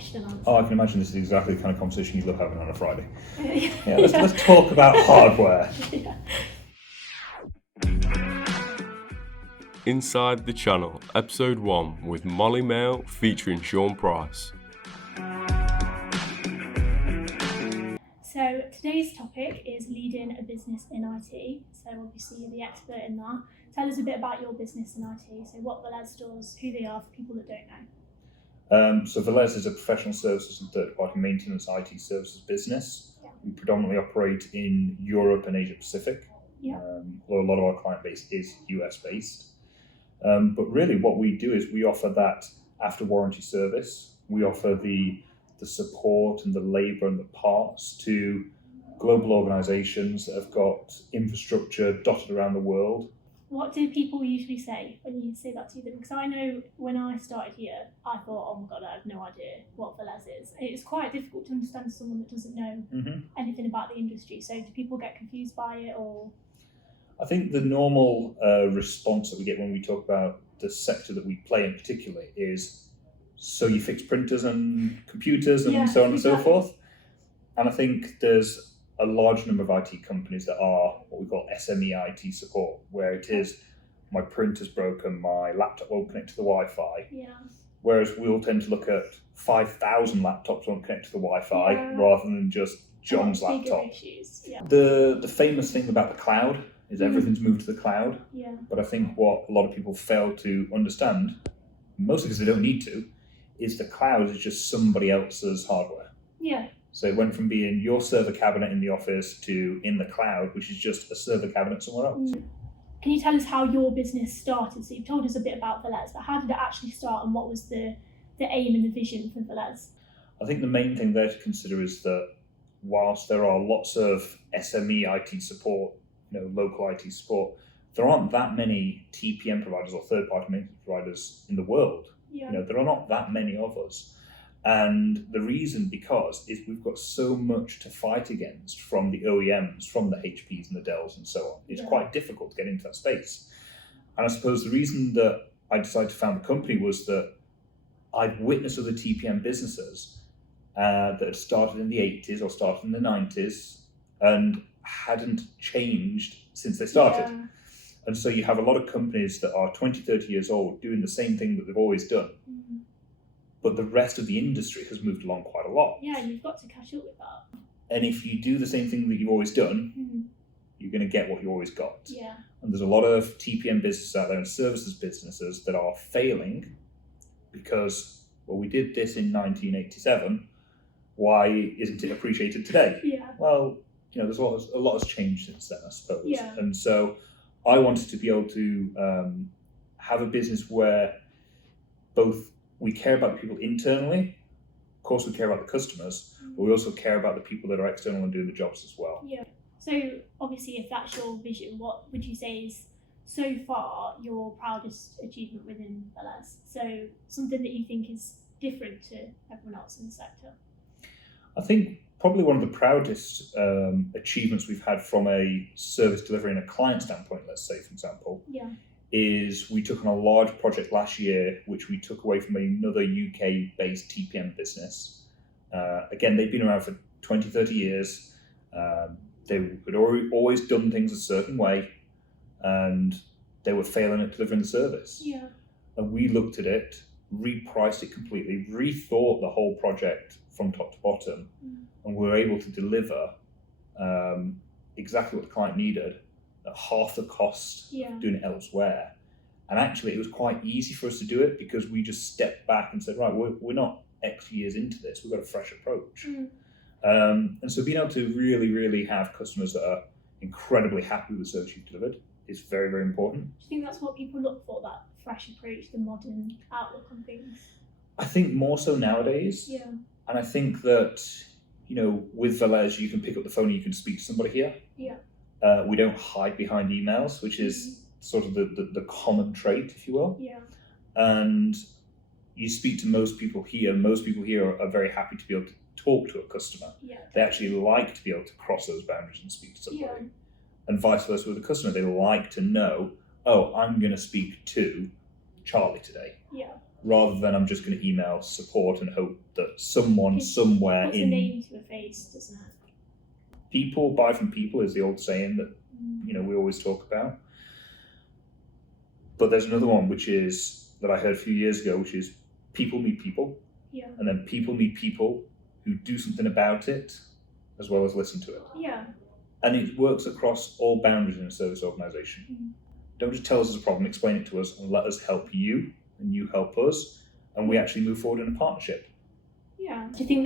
question answer. Oh, I can imagine this is exactly the kind of conversation you love having on a Friday. Yeah, let's talk about hardware. Yeah. Inside the Channel, Episode 1 with Molly Mail featuring Sean Price. So today's topic is leading a business in IT. So obviously you're the expert in that. Tell us a bit about your business in IT. So what Velez does, who they are for people that don't know. So Velez is a professional services and third-party maintenance IT services business. Yeah. We predominantly operate in Europe and Asia Pacific. Yeah. Although a lot of our client base is US based. But really what we do is we offer that after warranty service. We offer the support and the labour and the parts to global organisations that have got infrastructure dotted around the world. What do people usually say when you say that to them? Because I know when I started here, I thought, oh my God, I have no idea what Velez is. It's quite difficult to understand to someone that doesn't know anything about the industry. So do people get confused by it, or? I think the normal response that we get when we talk about the sector that we play in particular is, so you fix printers and computers and so on and so forth. And I think there's a large number of IT companies that are what we call SME IT support, where it is, my printer's broken, my laptop won't connect to the Wi-Fi. Yeah. Whereas we'll tend to look at 5,000 laptops won't connect to the Wi-Fi rather than just John's laptop. Issues. Yeah. The famous thing about the cloud is everything's moved to the cloud. Yeah. But I think what a lot of people fail to understand, mostly because they don't need to, is the cloud is just somebody else's hardware. Yeah. So it went from being your server cabinet in the office to in the cloud, which is just a server cabinet somewhere else. Can you tell us how your business started? So you've told us a bit about Velez, but how did it actually start, and what was the aim and the vision for Velez? I think the main thing there to consider is that whilst there are lots of SME IT support, local IT support, there aren't that many TPM providers or third-party maintenance providers in the world. Yeah. There are not that many of us. And the reason is we've got so much to fight against from the OEMs, from the HPs and the Dells and so on. It's quite difficult to get into that space. And I suppose the reason that I decided to found the company was that I'd witnessed other TPM businesses that had started in the 80s or started in the 90s and hadn't changed since they started. Yeah. And so you have a lot of companies that are 20, 30 years old doing the same thing that they've always done. But the rest of the industry has moved along quite a lot. Yeah, you've got to catch up with that. And if you do the same thing that you've always done, you're going to get what you always got. Yeah. And there's a lot of TPM businesses out there and services businesses that are failing because, well, we did this in 1987. Why isn't it appreciated today? Yeah. Well, there's a lot has changed since then, I suppose. Yeah. And so I wanted to be able to have a business where both we care about the people internally, of course we care about the customers, but we also care about the people that are external and doing the jobs as well. Yeah. So obviously if that's your vision, what would you say is so far your proudest achievement within Velez? So something that you think is different to everyone else in the sector? I think probably one of the proudest achievements we've had from a service delivery and a client standpoint, let's say, for example, is we took on a large project last year, which we took away from another UK-based TPM business. Again, they've been around for 20, 30 years. They had always done things a certain way, and they were failing at delivering the service. Yeah. And we looked at it, repriced it completely, rethought the whole project from top to bottom, and we were able to deliver exactly what the client needed at half the cost doing it elsewhere. And actually it was quite easy for us to do it because we just stepped back and said, right, we're not X years into this, we've got a fresh approach. And so being able to really, really have customers that are incredibly happy with the service you've delivered is very, very important. Do you think that's what people look for, that fresh approach, the modern outlook on things? I think more so nowadays. Yeah. And I think that, with Velez, you can pick up the phone and you can speak to somebody here. Yeah. We don't hide behind emails, which is sort of the common trait, if you will. Yeah. And you speak to most people here. Most people here are very happy to be able to talk to a customer. Yeah. They actually like to be able to cross those boundaries and speak to somebody. Yeah. And vice versa with the customer. They like to know, oh, I'm going to speak to Charlie today. Yeah. rather than I'm just going to email support and hope that someone somewhere puts a name to a face, doesn't it? People buy from people is the old saying that we always talk about. But there's another one that I heard a few years ago, which is people meet people. Yeah. And then people meet people who do something about it as well as listen to it. Yeah. And it works across all boundaries in a service organisation. Don't just tell us there's a problem, explain it to us and let us help you and you help us, and we actually move forward in a partnership. Yeah. Do you think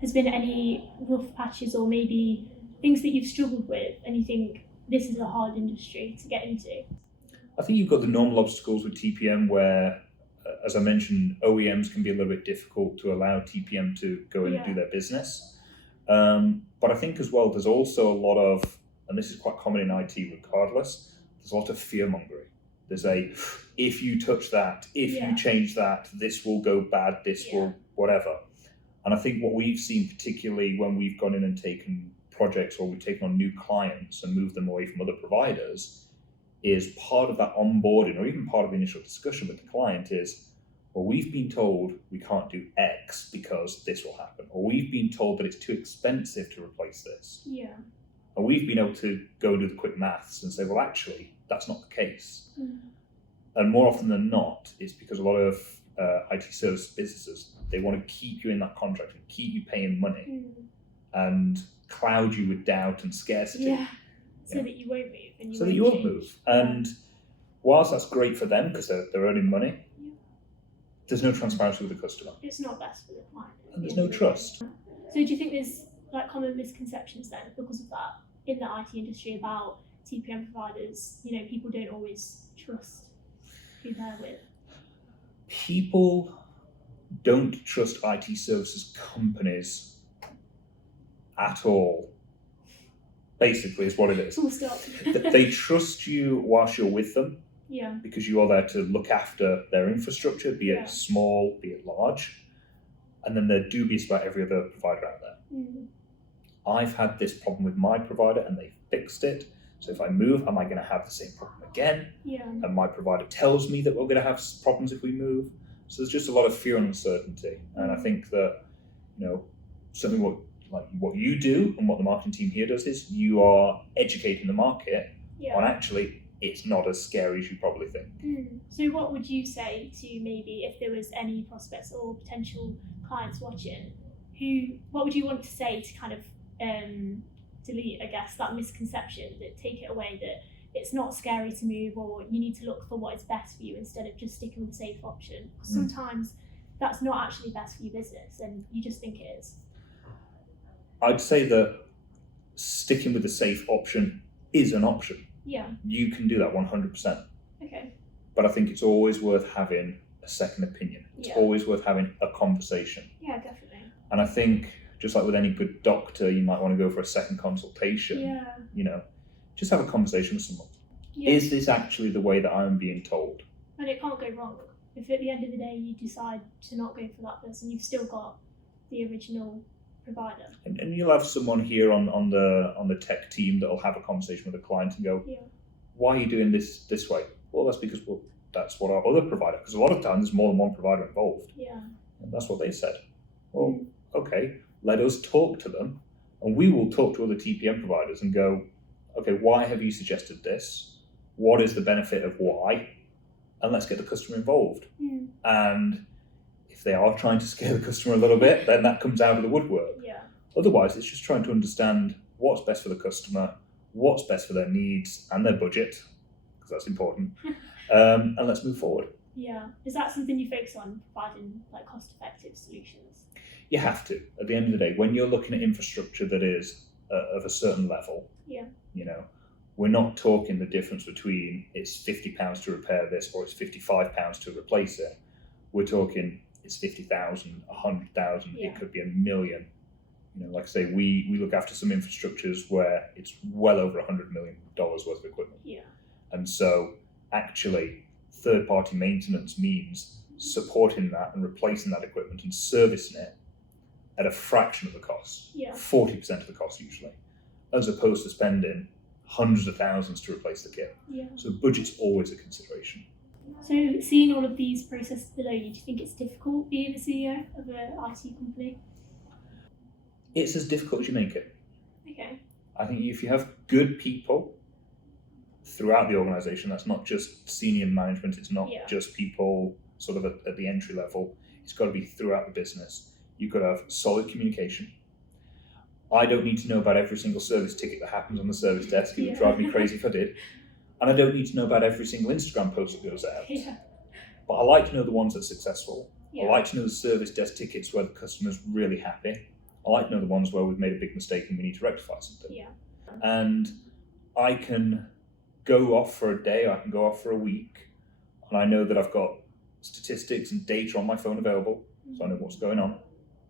there's been any rough patches or maybe things that you've struggled with and you think this is a hard industry to get into? I think you've got the normal obstacles with TPM where, as I mentioned, OEMs can be a little bit difficult to allow TPM to go in and do their business. But I think as well, there's also a lot of, and this is quite common in IT regardless, there's a lot of fear mongering. There's if you touch that, if you change that, this will go bad, this will whatever. And I think what we've seen, particularly when we've gone in and taken projects or we've taken on new clients and moved them away from other providers, is part of that onboarding or even part of the initial discussion with the client is, well, we've been told we can't do X because this will happen, or we've been told that it's too expensive to replace this. Yeah. And we've been able to go do the quick maths and say, well, actually, that's not the case. And more often than not, it's because a lot of IT service businesses, they want to keep you in that contract and keep you paying money and cloud you with doubt and scarcity. Yeah. So that you won't move. And so that you won't move. And whilst that's great for them because they're earning money, there's no transparency with the customer. It's not best for the client. And there's no trust. So do you think there's common misconceptions then because of that in the IT industry about TPM providers? People don't always trust who they're with. People don't trust IT services companies at all. Basically, is what it is. Full stop. They trust you whilst you're with them. Yeah. Because you are there to look after their infrastructure, be it small, be it large. And then they're dubious about every other provider out there. I've had this problem with my provider and they fixed it. So if I move, am I going to have the same problem again? Yeah. And my provider tells me that we're going to have problems if we move. So there's just a lot of fear and uncertainty. And I think that, something what you do and what the marketing team here does is you are educating the market on actually it's not as scary as you probably think. So what would you say to maybe if there was any prospects or potential clients watching, what would you want to say to kind of delete, I guess, that misconception, that take it away that it's not scary to move or you need to look for what is best for you instead of just sticking with the safe option? Because sometimes that's not actually best for your business and you just think it is. I'd say that sticking with the safe option is an option. Yeah. You can do that 100%. Okay. But I think it's always worth having a second opinion. It's always worth having a conversation. Yeah, definitely. And I think just like with any good doctor, you might want to go for a second consultation. Yeah. Just have a conversation with someone. Yeah. Is this actually the way that I'm being told? And it can't go wrong. If at the end of the day you decide to not go for that person, you've still got the original provider. And you'll have someone here on the tech team that'll have a conversation with a client and go, why are you doing this way? Well, that's because that's what our other provider, because a lot of times there's more than one provider involved. Yeah. And that's what they said. Well, okay, let us talk to them and we will talk to other TPM providers and go, okay, why have you suggested this? What is the benefit of why? And let's get the customer involved. And if they are trying to scare the customer a little bit, then that comes out of the woodwork. Yeah. Otherwise, it's just trying to understand what's best for the customer, what's best for their needs and their budget, because that's important. And let's move forward. Yeah. Is that something you focus on, providing cost-effective solutions? You have to. At the end of the day, when you're looking at infrastructure that is of a certain level, we're not talking the difference between it's £50 to repair this or it's £55 to replace it. We're talking it's 50,000, 100,000, it could be $1 million. Like I say, we look after some infrastructures where it's well over $100 million worth of equipment. Yeah. And so actually third-party maintenance means supporting that and replacing that equipment and servicing it at a fraction of the cost, 40% of the cost usually, as opposed to spending hundreds of thousands to replace the kit. Yeah. So budget's always a consideration. So, seeing all of these processes below you, do you think it's difficult being the CEO of an IT company? It's as difficult as you make it. Okay. I think if you have good people throughout the organisation, that's not just senior management, it's not just people sort of at the entry level, it's got to be throughout the business. You've got to have solid communication. I don't need to know about every single service ticket that happens on the service desk. It would drive me crazy if I did. And I don't need to know about every single Instagram post that goes out. Yeah. But I like to know the ones that are successful. Yeah. I like to know the service desk tickets where the customer's really happy. I like to know the ones where we've made a big mistake and we need to rectify something. Yeah. And I can go off for a day, I can go off for a week, and I know that I've got statistics and data on my phone available, so I know what's going on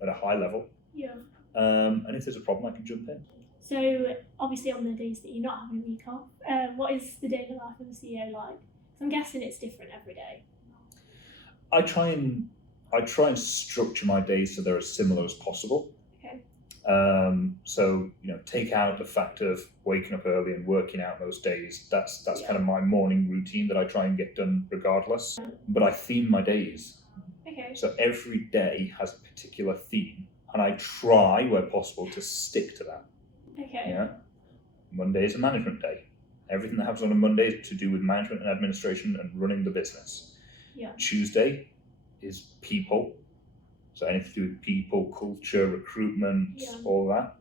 at a high level. Yeah. And if there's a problem, I can jump in. So, obviously, on the days that you're not having a week off, what is the daily life of the CEO like? 'Cause I'm guessing it's different every day. I try and structure my days so they're as similar as possible. Okay. So take out the fact of waking up early and working out most days. That's kind of my morning routine that I try and get done regardless. But I theme my days. Okay. So every day has a particular theme, and I try, where possible, to stick to that. Okay. Yeah. Monday is a management day. Everything that happens on a Monday is to do with management and administration and running the business. Yeah. Tuesday is people. So anything to do with people, culture, recruitment, all that.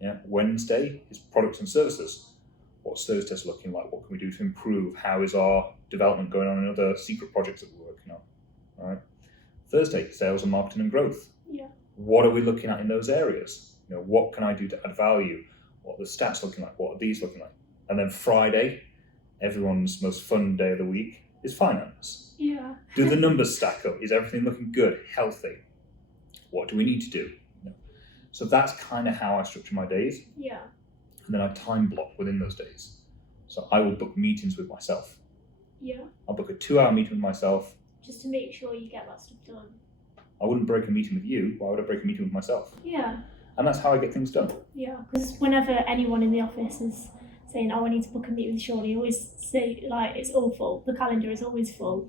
Yeah. Wednesday is products and services. What's service desk looking like? What can we do to improve? How is our development going on in other secret projects that we're working on? All right. Thursday, sales and marketing and growth. Yeah. What are we looking at in those areas? What can I do to add value? What are the stats looking like? What are these looking like? And then Friday, everyone's most fun day of the week, is finance. Yeah. Do the numbers stack up? Is everything looking good, healthy? What do we need to do? So that's kind of how I structure my days. Yeah. And then I time block within those days. So I will book meetings with myself. Yeah. I'll book a 2-hour meeting with myself. Just to make sure you get that stuff done. I wouldn't break a meeting with you. Why would I break a meeting with myself? Yeah. And that's how I get things done. Yeah. Because whenever anyone in the office is saying, "Oh, I need to book a meeting with Sean," you always say, like, it's all full. The calendar is always full.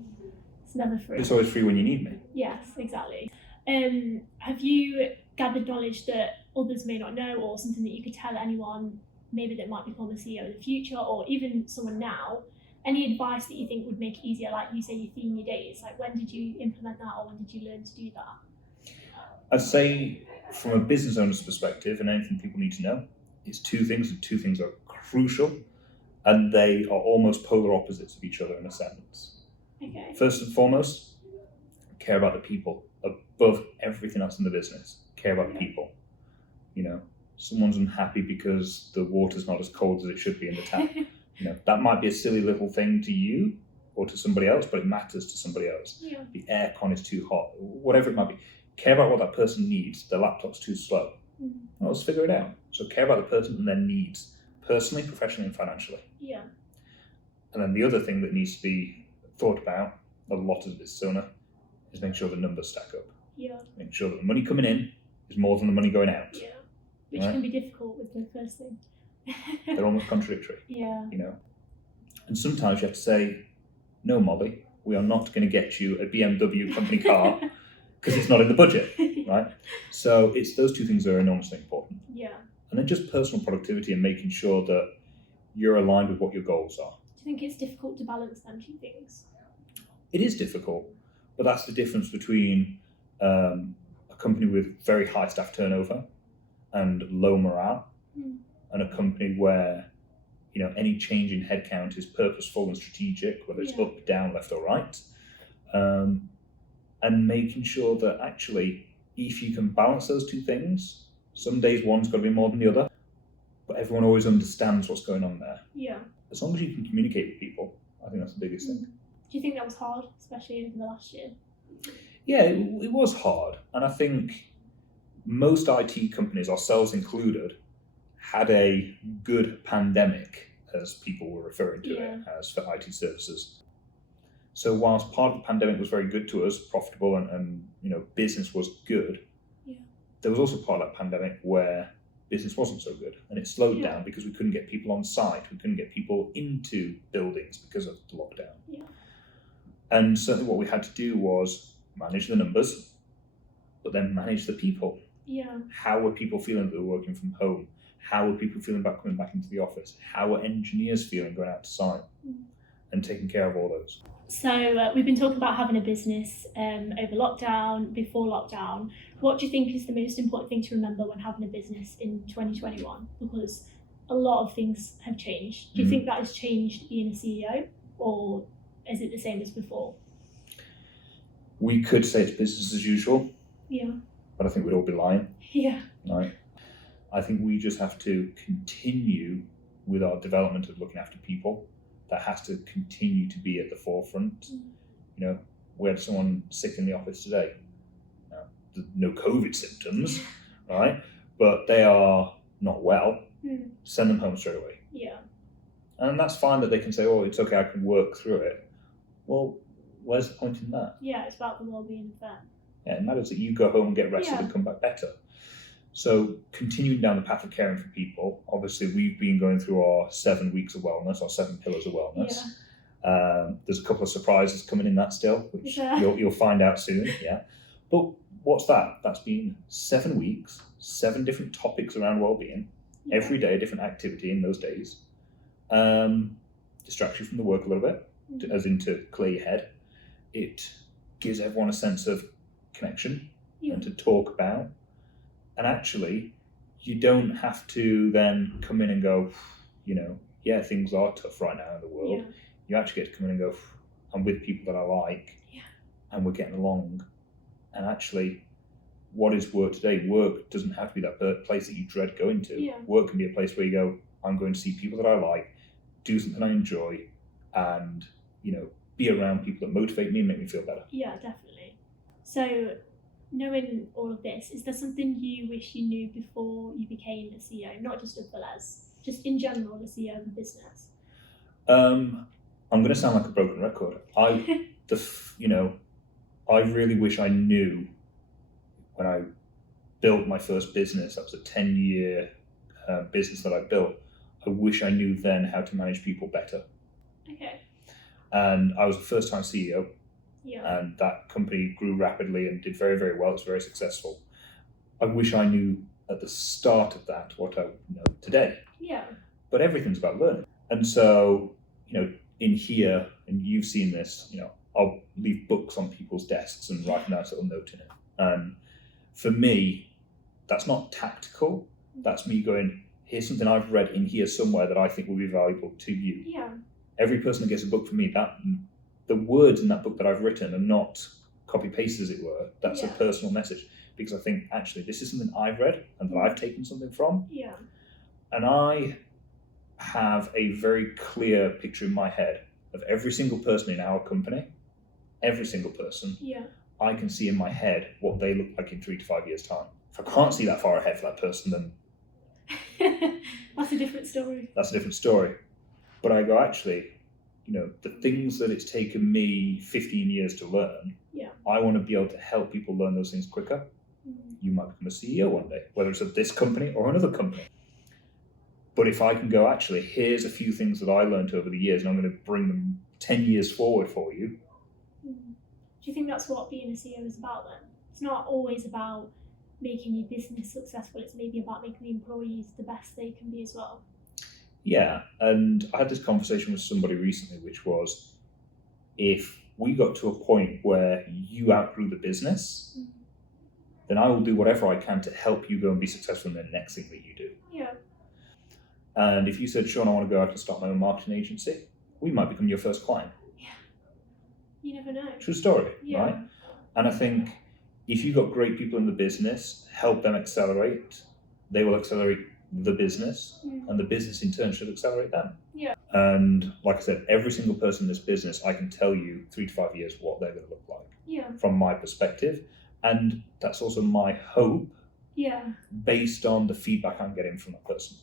It's never free. It's always free when you need me. Yes, exactly. Have you gathered knowledge that others may not know, or something that you could tell anyone maybe that might become a CEO in the future, or even someone now? Any advice that you think would make it easier? Like you say, you theme your days. Like, when did you implement that, or when did you learn to do that? I'd say, from a business owner's perspective, and anything people need to know, is two things, and two things are crucial, and they are almost polar opposites of each other in a sense. Okay. First and foremost, care about the people above everything else in the business. Care about the people. Someone's unhappy because the water's not as cold as it should be in the tap. That might be a silly little thing to you or to somebody else, but it matters to somebody else. Yeah. The aircon is too hot, whatever it might be. Care about what that person needs. Their laptop's too slow. Well, let's figure it out. So care about the person and their needs, personally, professionally, and financially. Yeah. And then the other thing that needs to be thought about a lot as a business owner is make sure the numbers stack up. Yeah. Make sure that the money coming in is more than the money going out. Yeah. Which can be difficult with the first thing. They're almost contradictory. Yeah. And sometimes you have to say, "No, Molly, we are not going to get you a BMW company car because it's not in the budget," right? So it's those two things that are enormously important. Yeah. And then just personal productivity and making sure that you're aligned with what your goals are. Do you think it's difficult to balance them two things? It is difficult, but that's the difference between a company with very high staff turnover and low morale, and a company where any change in headcount is purposeful and strategic, whether it's up, down, left, or right, and making sure that actually, if you can balance those two things, some days one's got to be more than the other, but everyone always understands what's going on there. Yeah. As long as you can communicate with people, I think that's the biggest thing. Do you think that was hard, especially in the last year? Yeah, it was hard, and I think most IT companies, ourselves included, had a good pandemic, as people were referring to it as, for IT services. So whilst part of the pandemic was very good to us, profitable, and business was good, there was also part of that pandemic where business wasn't so good, and it slowed down because we couldn't get people on site, we couldn't get people into buildings because of the lockdown. And certainly what we had to do was manage the numbers, but then manage the people. Yeah. How were people feeling that they were working from home? How were people feeling about coming back into the office? How were engineers feeling going out to site? And taking care of all those. So we've been talking about having a business over lockdown, before lockdown. What do you think is the most important thing to remember when having a business in 2021? Because a lot of things have changed. Do you think that has changed being a CEO, or is it the same as before? We could say it's business as usual. Yeah. But I think we'd all be lying. Yeah. Right. I think we just have to continue with our development of looking after people. That has to continue to be at the forefront. You know, we had someone sick in the office today. No COVID symptoms, right? But they are not well. Send them home straight away. Yeah. And that's fine that they can say, oh, it's okay, I can work through it. Well, where's the point in that? Yeah, it's about the well-being of them. Yeah, it matters that you go home and get rested and come back better. So continuing down the path of caring for people, obviously we've been going through our 7 weeks of wellness, our 7 pillars of wellness. Yeah. There's a couple of surprises coming in that still, which you'll find out soon. Yeah. But what's that? That's been 7 weeks, 7 different topics around well-being, every day a different activity in those days. Distracts you from the work a little bit, as in to clear your head. It gives everyone a sense of connection and to talk about. And actually, you don't have to then come in and go, you know, yeah, things are tough right now in the world. Yeah. You actually get to come in and go, I'm with people that I like, and we're getting along. And actually, what is work today? Work doesn't have to be that place that you dread going to. Yeah. Work can be a place where you go, I'm going to see people that I like, do something I enjoy, and, you know, be around people that motivate me and make me feel better. Yeah, definitely. So, knowing all of this, is there something you wish you knew before you became a CEO, not just of Velez, just in general, the CEO of a business? I'm going to sound like a broken record. I really wish I knew when I built my first business. That was a 10-year business that I built. I wish I knew then how to manage people better. Okay. And I was a first-time CEO. Yeah. And that company grew rapidly and did very, very well. It was very successful. I wish I knew at the start of that what I know today. Yeah. But everything's about learning. And so, you know, in here, and you've seen this, you know, I'll leave books on people's desks and write a nice little note in it. And for me, that's not tactical. That's me going, here's something I've read in here somewhere that I think will be valuable to you. Yeah. Every person that gets a book from me, the words in that book that I've written are not copy-pasted, as it were. That's a personal message, because I think, actually, this is something I've read and that I've taken something from. Yeah. And I have a very clear picture in my head of every single person in our company, every single person. Yeah. I can see in my head what they look like in 3 to 5 years' time. If I can't see that far ahead for that person, then... That's a different story. That's a different story. But I go, actually... You know, the things that it's taken me 15 years to learn, I want to be able to help people learn those things quicker. You might become a CEO one day, whether it's at this company or another company. But if I can go, actually, here's a few things that I learned over the years, and I'm going to bring them 10 years forward for you. Do you think that's what being a CEO is about then? It's not always about making your business successful, it's maybe about making the employees the best they can be as well. Yeah, and I had this conversation with somebody recently, which was, if we got to a point where you outgrew the business, then I will do whatever I can to help you go and be successful in the next thing that you do. Yeah. And if you said, Sean, I want to go out and start my own marketing agency, we might become your first client. Yeah. You never know. True story, right? And I think if you've got great people in the business, help them accelerate, they will accelerate the business, and the business in turn should accelerate them. Yeah. And like I said, every single person in this business, I can tell you 3 to 5 years what they're going to look like. Yeah. From my perspective. And that's also my hope. Yeah. Based on the feedback I'm getting from that person.